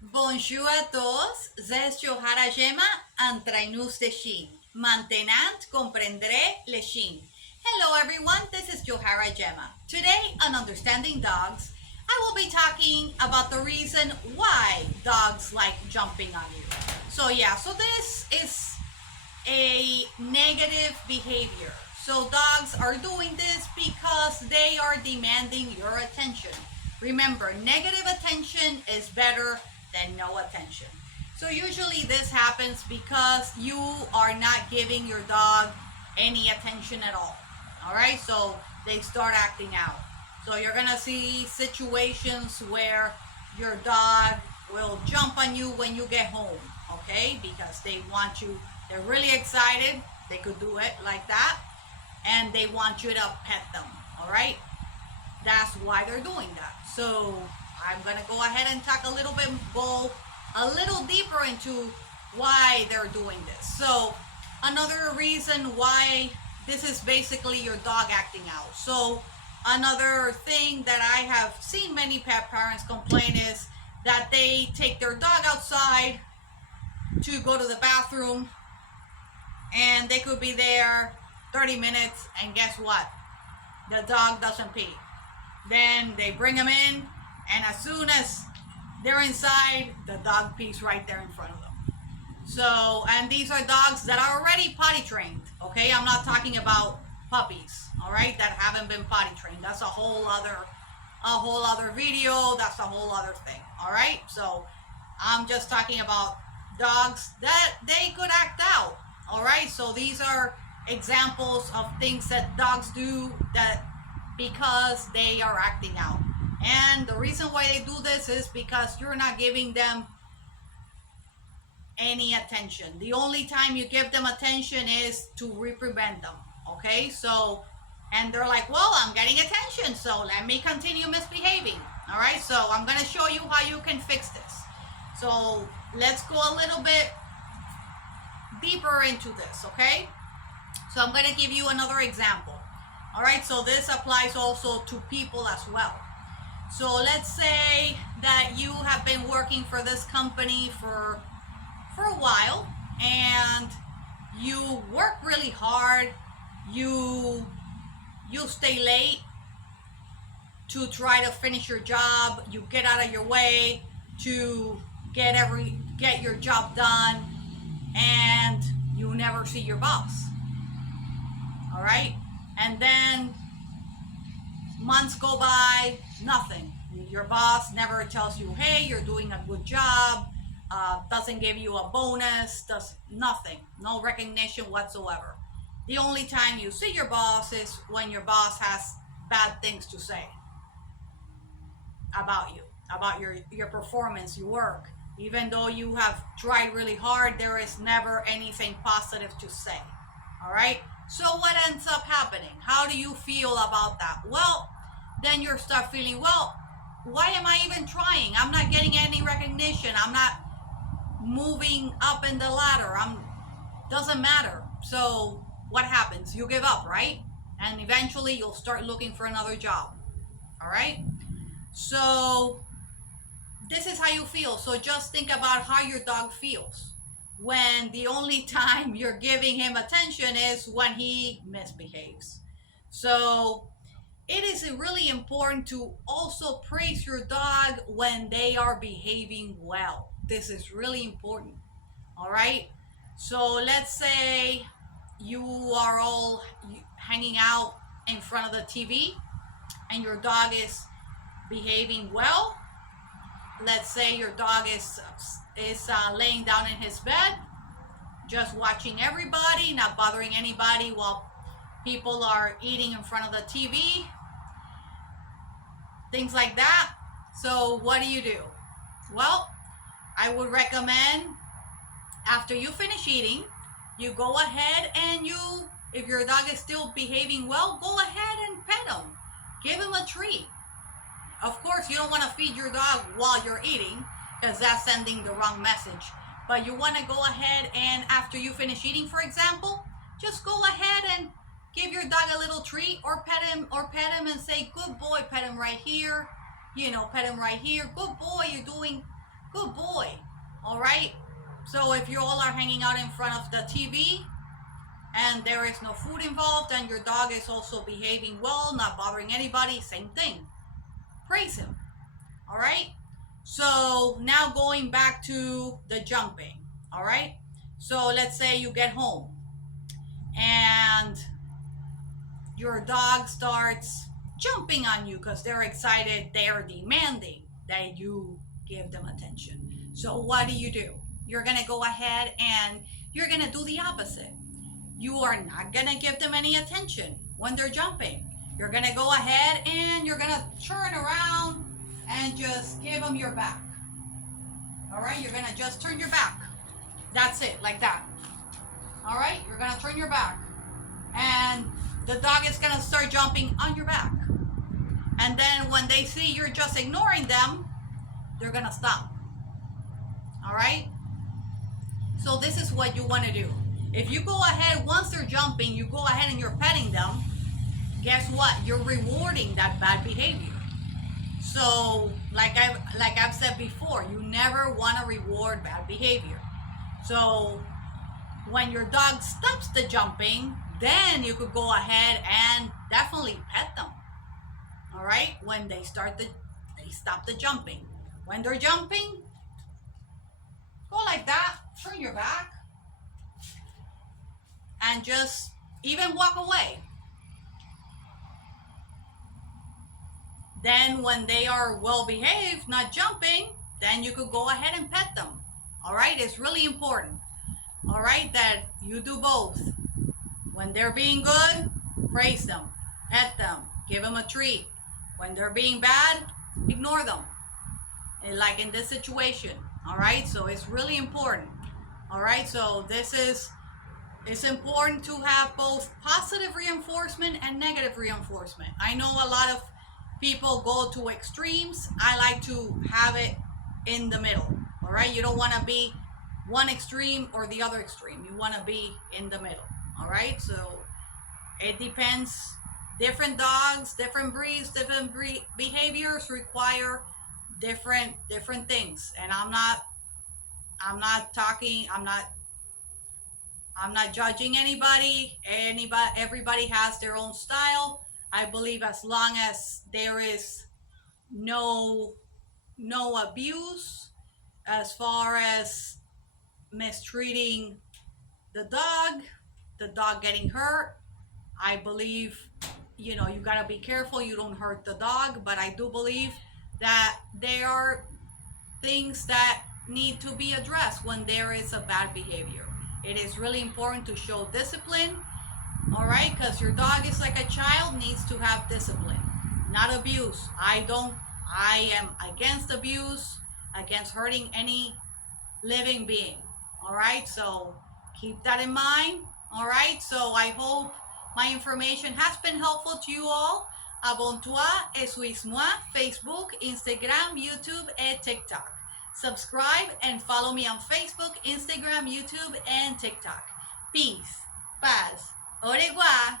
Bonjour à tous, c'est Johara Gemma, Entraineuse de chiens. Maintenant, comprendre les chiens. Hello everyone, this is Johara Gemma. Today on Understanding Dogs, I will be talking about the reason why dogs like jumping on you. So this is a negative behavior. So dogs are doing this because they are demanding your attention. Remember, negative attention is better than no attention. So usually this happens because you are not giving your dog any attention at all. All right, so they start acting out. So you're gonna see situations where your dog will jump on you when you get home, okay? Because they want you, they're really excited. They could do it like that, and they want you to pet them, all right? That's why they're doing that. So I'm gonna go ahead and talk go a little deeper into why they're doing this. So another reason why this is basically your dog acting out. So another thing that I have seen many pet parents complain is that they take their dog outside to go to the bathroom, and they could be there 30 minutes, and guess what? The dog doesn't pee. Then they bring him in, and as soon as they're inside, the dog pees right there in front of them. So, and these are dogs that are already potty trained, okay? I'm not talking about puppies, all right, that haven't been potty trained. That's a whole other video. That's a whole other thing, all right? So I'm just talking about dogs that they could act out, all right? So these are examples of things that dogs do that because they are acting out. And the reason why they do this is because you're not giving them any attention. The only time you give them attention is to reprimand them, okay? So, and they're like, well, I'm getting attention, so let me continue misbehaving, all right? So I'm gonna show you how you can fix this. So let's go a little bit deeper into this, okay? So I'm gonna give you another example. All right, so this applies also to people as well. So let's say that you have been working for this company for a while, and you work really hard. You stay late to try to finish your job. You get out of your way to get your job done, and you never see your boss. All right? And then months go by, nothing. Your boss never tells you, hey, you're doing a good job, doesn't give you a bonus, does nothing, no recognition whatsoever. The only time you see your boss is when your boss has bad things to say about you, about your performance, your work. Even though you have tried really hard, there is never anything positive to say. All right? So what ends up happening? How do you feel about that? Well, then you start feeling, well, why am I even trying? I'm not getting any recognition. I'm not moving up in the ladder. Doesn't matter. So what happens? You give up, right? And eventually you'll start looking for another job. All right? So this is how you feel. So just think about how your dog feels when the only time you're giving him attention is when he misbehaves. So it is really important to also praise your dog when they are behaving well. This is really important. All right? So let's say you are all hanging out in front of the TV and your dog is behaving well. Let's say your dog is laying down in his bed, just watching everybody, not bothering anybody while people are eating in front of the TV, things like that. So what do? Well, I would recommend after you finish eating, you go ahead and if your dog is still behaving well, go ahead and pet him. Give him a treat. Of course, you don't want to feed your dog while you're eating because that's sending the wrong message. But you want to go ahead and after you finish eating, for example, just go ahead and give your dog a little treat or pet him and say, good boy, pet him right here. Pet him right here. Good boy, you're doing Good boy. All right. So if you all are hanging out in front of the TV and there is no food involved and your dog is also behaving well, not bothering anybody, same thing. Praise him. All right. So now going back to the jumping. All right. So let's say you get home and your dog starts jumping on you because they're excited, they're demanding that you give them attention. So what do? You're gonna go ahead and you're gonna do the opposite. You are not gonna give them any attention when they're jumping. You're gonna go ahead and you're gonna turn around and just give them your back. All right, you're gonna just turn your back. That's it, like that. All right, you're gonna turn your back and the dog is gonna start jumping on your back. And then when they see you're just ignoring them, they're gonna stop. All right? So this is what you wanna do. If you go ahead, once they're jumping, you go ahead and you're petting them, guess what? You're rewarding that bad behavior. So like I've said before, you never wanna reward bad behavior. So when your dog stops the jumping, then you could go ahead and definitely pet them. All right, when they stop the jumping. When they're jumping, go like that, turn your back, and just even walk away. Then when they are well behaved, not jumping, then you could go ahead and pet them. All right, it's really important. All right, that you do both. When they're being good, praise them, pet them, give them a treat. When they're being bad, ignore them. And like in this situation, all right? So it's really important, all right? So it's important to have both positive reinforcement and negative reinforcement. I know a lot of people go to extremes. I like to have it in the middle, all right? You don't want to be one extreme or the other extreme. You want to be in the middle. All right, so it depends. Different dogs, different breeds, different behaviors require different things. And I'm not judging anybody. Everybody has their own style. I believe as long as there is no abuse as far as mistreating the dog getting hurt, I believe, you gotta be careful you don't hurt the dog. But I do believe that there are things that need to be addressed when there is a bad behavior. It is really important to show discipline, all right, because your dog is like a child, needs to have discipline, not abuse. I am against abuse, against hurting any living being. All right, so keep that in mind. All right, so I hope my information has been helpful to you all. Abonne-toi et suis-moi, Facebook, Instagram, YouTube, and TikTok. Subscribe and follow me on Facebook, Instagram, YouTube, and TikTok. Peace, paz, au revoir.